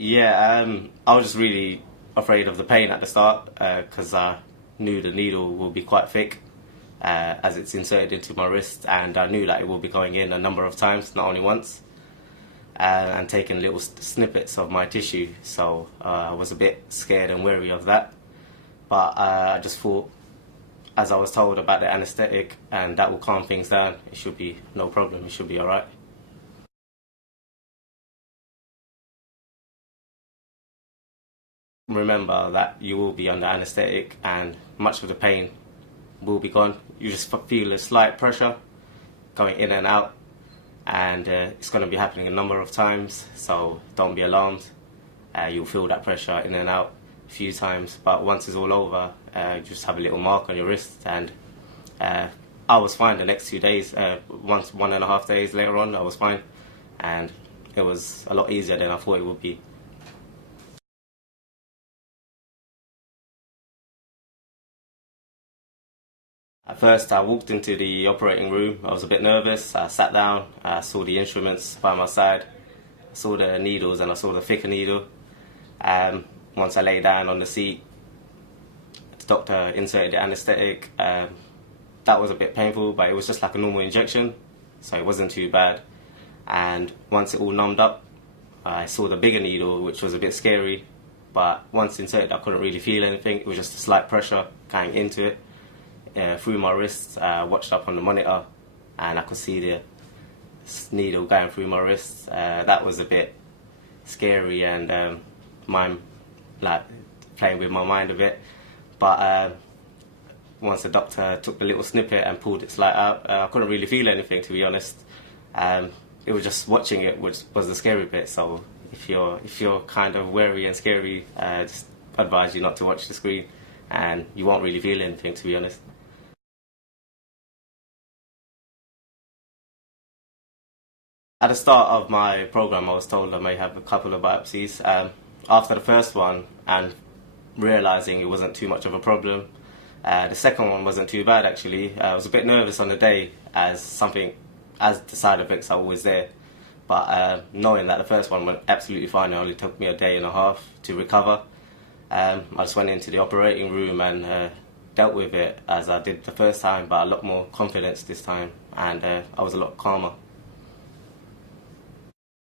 Yeah, I was just really afraid of the pain at the start because I knew the needle will be quite thick as it's inserted into my wrist, and I knew that it will be going in a number of times, not only once, and taking little snippets of my tissue. So I was a bit scared and wary of that. But I just thought, as I was told about the anaesthetic, and that will calm things down, it should be no problem, it should be alright. Remember that you will be under anaesthetic and much of the pain will be gone. You just feel a slight pressure going in and out, and it's going to be happening a number of times, so don't be alarmed. You'll feel that pressure in and out a few times, but once it's all over, you just have a little mark on your wrist, and I was fine the next 2 days. 1.5 days later on, I was fine, and it was a lot easier than I thought it would be. At first, I walked into the operating room. I was a bit nervous. I sat down, I saw the instruments by my side, I saw the needles, and I saw the thicker needle. Once I lay down on the seat, the doctor inserted the anaesthetic. That was a bit painful, but it was just like a normal injection, so it wasn't too bad. And once it all numbed up, I saw the bigger needle, which was a bit scary, but once inserted, I couldn't really feel anything. It was just a slight pressure going into it. Through my wrist, I watched up on the monitor, and I could see the needle going through my wrist. That was a bit scary, and mind, like, playing with my mind a bit. But once the doctor took the little snippet and pulled it slight out, I couldn't really feel anything, to be honest. It was just watching it which was the scary bit. So if you're kind of wary and scary, just advise you not to watch the screen, and you won't really feel anything, to be honest. At the start of my program, I was told I may have a couple of biopsies. After the first one, and realizing it wasn't too much of a problem, the second one wasn't too bad actually. I was a bit nervous on the day, as the side effects are always there. But knowing that the first one went absolutely fine, it only took me a day and a half to recover. I just went into the operating room and dealt with it as I did the first time, but a lot more confidence this time, and I was a lot calmer.